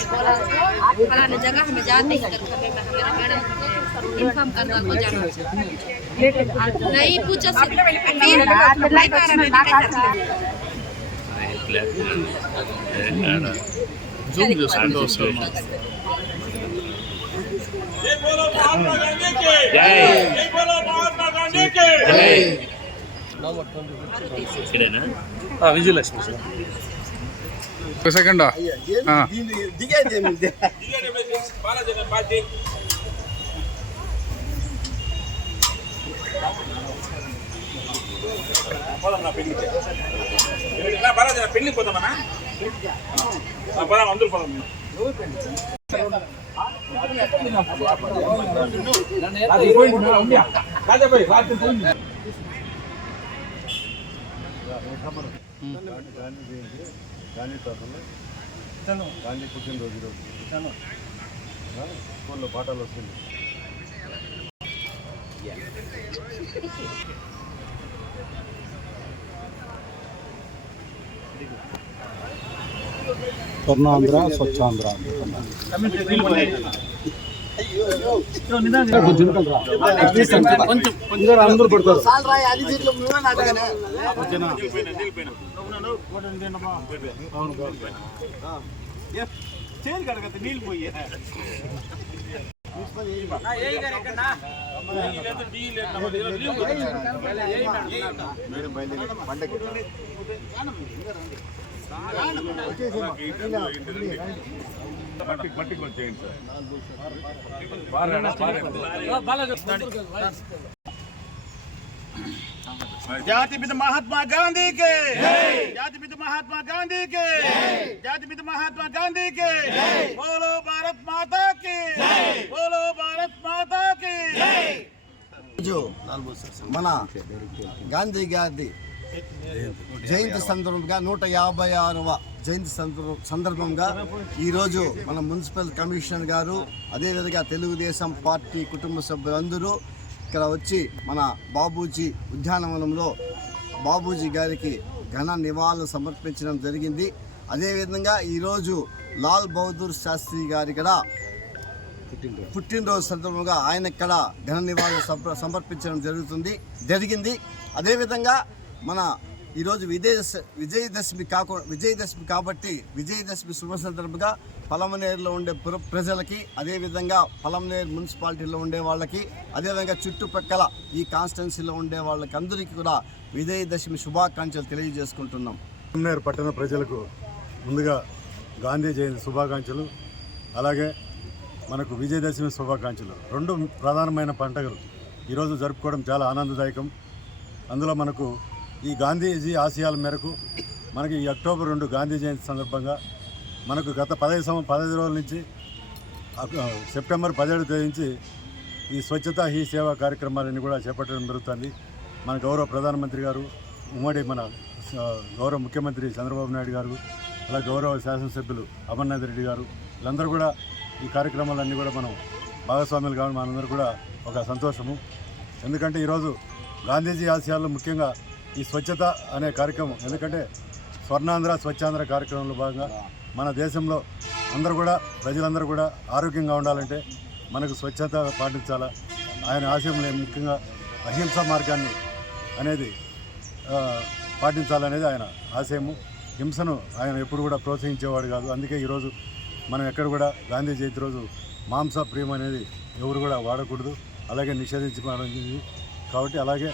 हमें बोला फलाने जगह हमें जाते ही हमें मैडम इन्फॉर्म करना को जाना नहीं पूछो జూమ్ చేసుకుంటూ వస్తాం. విజయలక్ష్మి సార్ ఒక సెకండ్ పెళ్లి పోతామన్నా పోదాం అందరూ పోదాం గాంధీ పుట్టినరోజు ఈరోజు స్కూల్లో పాఠాలు వస్తుంది. స్వర్ణాంధ్ర స్వచ్ఛాంధ్ర అందరూ పడతారు. నీళ్ళు పోయి మట్టికి వచ్చేయండి సార్. జాతిపిత మహాత్మా గాంధీకి, జాతిపిత మహాత్మా గాంధీకి, జాతిపిత మహాత్మా గాంధీకి, బోలో భారత్ మాతాకి, బోలో భారత్ మాతాకి. మన గాంధీ గారి జయంతి సందర్భంగా 156వ జయంతి సందర్భంగా ఈరోజు మన మున్సిపల్ కమిషనర్ గారు, అదేవిధంగా తెలుగుదేశం పార్టీ కుటుంబ సభ్యులందరూ ఇక్కడ వచ్చి మన బాబూజీ ఉద్యానవనంలో బాబూజీ గారికి ఘన నివాళులు సమర్పించడం జరిగింది. అదేవిధంగా ఈరోజు లాల్ బహదూర్ శాస్త్రి గారి కూడా పుట్టినరోజు సందర్భంగా ఆయన ఇక్కడ ఘన నివాళులు సమర్పించడం జరిగింది. అదేవిధంగా మన ఈరోజు విజయదశమి కాబట్టి విజయదశమి శుభ సందర్భంగా పలమనేరులో ఉండే ప్రజలకి, అదేవిధంగా పలమనేరు మున్సిపాలిటీలో ఉండే వాళ్ళకి, అదేవిధంగా చుట్టుపక్కల ఈ కాన్స్టిట్యున్సీలో ఉండే వాళ్ళకి అందరికీ కూడా విజయదశమి శుభాకాంక్షలు తెలియజేసుకుంటున్నాం. పలమనేరు పట్టణ ప్రజలకు ముందుగా గాంధీ జయంతి శుభాకాంక్షలు, అలాగే మనకు విజయదశమి శుభాకాంక్షలు. రెండు ప్రధానమైన పండుగలు ఈరోజు జరుపుకోవడం చాలా ఆనందదాయకం. అందులో మనకు ఈ గాంధీజీ ఆశయాల మేరకు మనకి ఈ అక్టోబర్ 2 గాంధీ జయంతి సందర్భంగా మనకు గత 15 రోజుల నుంచి సెప్టెంబర్ 17 తేదీ నుంచి ఈ స్వచ్ఛతా హీ సేవ కార్యక్రమాలన్నీ కూడా చేపట్టడం జరుగుతుంది. మన గౌరవ ప్రధానమంత్రి గారు, ఉమ్మడి మన గౌరవ ముఖ్యమంత్రి చంద్రబాబు నాయుడు గారు, అలాగే గౌరవ శాసనసభ్యులు అమర్నాథ్ రెడ్డి గారు, వీళ్ళందరూ కూడా ఈ కార్యక్రమాలన్నీ కూడా మనం భాగస్వాములు కావడం మనందరూ కూడా ఒక సంతోషము. ఎందుకంటే ఈరోజు గాంధీజీ ఆశయాల్లో ముఖ్యంగా ఈ స్వచ్ఛత అనే కార్యక్రమం, ఎందుకంటే స్వర్ణాంధ్ర స్వచ్ఛాంధ్ర కార్యక్రమంలో భాగంగా మన దేశంలో అందరూ కూడా ప్రజలందరూ కూడా ఆరోగ్యంగా ఉండాలంటే మనకు స్వచ్ఛత పాటించాలా. ఆయన ఆశయంలో ముఖ్యంగా అహింసా మార్గాన్ని అనేది పాటించాలనేది ఆయన ఆశయము. హింసను ఆయన ఎప్పుడు కూడా ప్రోత్సహించేవాడు కాదు. అందుకే ఈరోజు మనం ఎక్కడ కూడా గాంధీ జయంతి రోజు మాంస ప్రియం అనేది ఎవరు కూడా వాడకూడదు, అలాగే నిషేధించబడింది. కాబట్టి అలాగే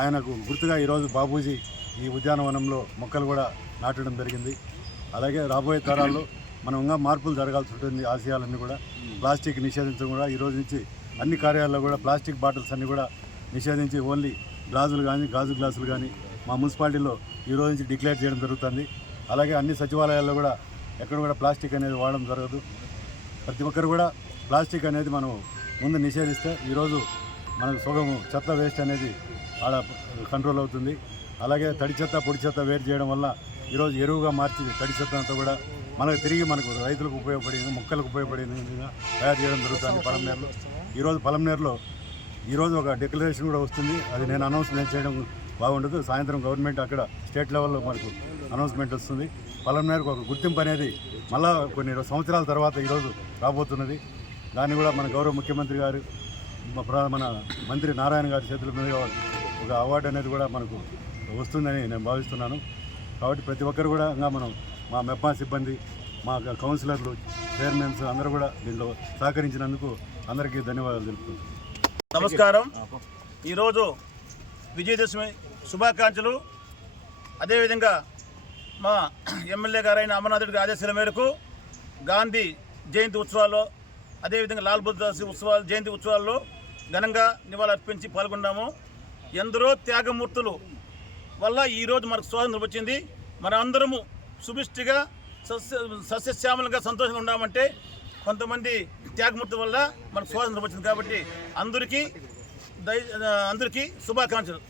ఆయనకు గుర్తుగా ఈరోజు బాబూజీ ఈ ఉద్యానవనంలో మొక్కలు కూడా నాటడం జరిగింది. అలాగే రాబోయే తరాల్లో మనం ఇంకా మార్పులు జరగాల్సి ఉంటుంది. ఆశయాలన్నీ కూడా ప్లాస్టిక్ నిషేధించడం కూడా ఈరోజు నుంచి అన్ని కార్యాలయాల్లో కూడా ప్లాస్టిక్ బాటిల్స్ అన్నీ కూడా నిషేధించి ఓన్లీ గాజులు కానీ గాజు గ్లాసులు కానీ మా మున్సిపాలిటీలో ఈరోజు నుంచి డిక్లేర్ చేయడం జరుగుతుంది. అలాగే అన్ని సచివాలయాల్లో కూడా ఎక్కడ కూడా ప్లాస్టిక్ అనేది వాడడం జరగదు. ప్రతి ఒక్కరు కూడా ప్లాస్టిక్ అనేది మనం ముందు నిషేధిస్తే ఈరోజు మనకు సుగము చెత్త వేస్ట్ అనేది ఆడ కంట్రోల్ అవుతుంది. అలాగే తడి చెత్త పొడి చెత్త వేరు చేయడం వల్ల ఈరోజు ఎరువుగా మార్చి తడి చెత్త అంతా కూడా మనకు తిరిగి మనకు రైతులకు ఉపయోగపడేది, మొక్కలకు ఉపయోగపడేది తయారు చేయడం జరుగుతుంది పలమనేరులో. ఈరోజు పలమనేరులో ఈరోజు ఒక డిక్లరేషన్ కూడా వస్తుంది. అది నేను అనౌన్స్మెంట్ చేయడం బాగుండదు. సాయంత్రం గవర్నమెంట్ అక్కడ స్టేట్ లెవెల్లో మనకు అనౌన్స్మెంట్ వస్తుంది. ఫలం మేరకు ఒక గుర్తింపు అనేది మళ్ళా కొన్ని సంవత్సరాల తర్వాత ఈరోజు రాబోతున్నది. దాన్ని కూడా మన గౌరవ ముఖ్యమంత్రి గారు మన మంత్రి నారాయణ గారి చేతుల మీద ఒక అవార్డు అనేది కూడా మనకు వస్తుందని నేను భావిస్తున్నాను. కాబట్టి ప్రతి ఒక్కరు కూడా ఇంకా మనం మా మెప్మా సిబ్బంది, మా కౌన్సిలర్లు, చైర్మన్స్ అందరూ కూడా దీంట్లో సహకరించినందుకు అందరికీ ధన్యవాదాలు తెలుపుతున్నాను. నమస్కారం. ఈరోజు విజయదశమి శుభాకాంక్షలు. అదేవిధంగా మా ఎమ్మెల్యే గారైన అమర్నాథ్ రెడ్డి ఆదేశాల మేరకు గాంధీ జయంతి ఉత్సవాల్లో, అదేవిధంగా లాల్ బహదూర్ ఉత్సవాలు జయంతి ఉత్సవాల్లో ఘనంగా నివాళులర్పించి పాల్గొన్నాము. ఎందరో త్యాగమూర్తులు వల్ల ఈరోజు మనకు స్వాతంత్రం వచ్చింది. మన అందరము సుభిష్టిగా సస్యశ్యామలంగా సంతోషంగా ఉన్నామంటే కొంతమంది త్యాగమూర్తుల వల్ల మనకు స్వాతంత్రం వచ్చింది. కాబట్టి అందరికీ శుభాకాంక్షలు.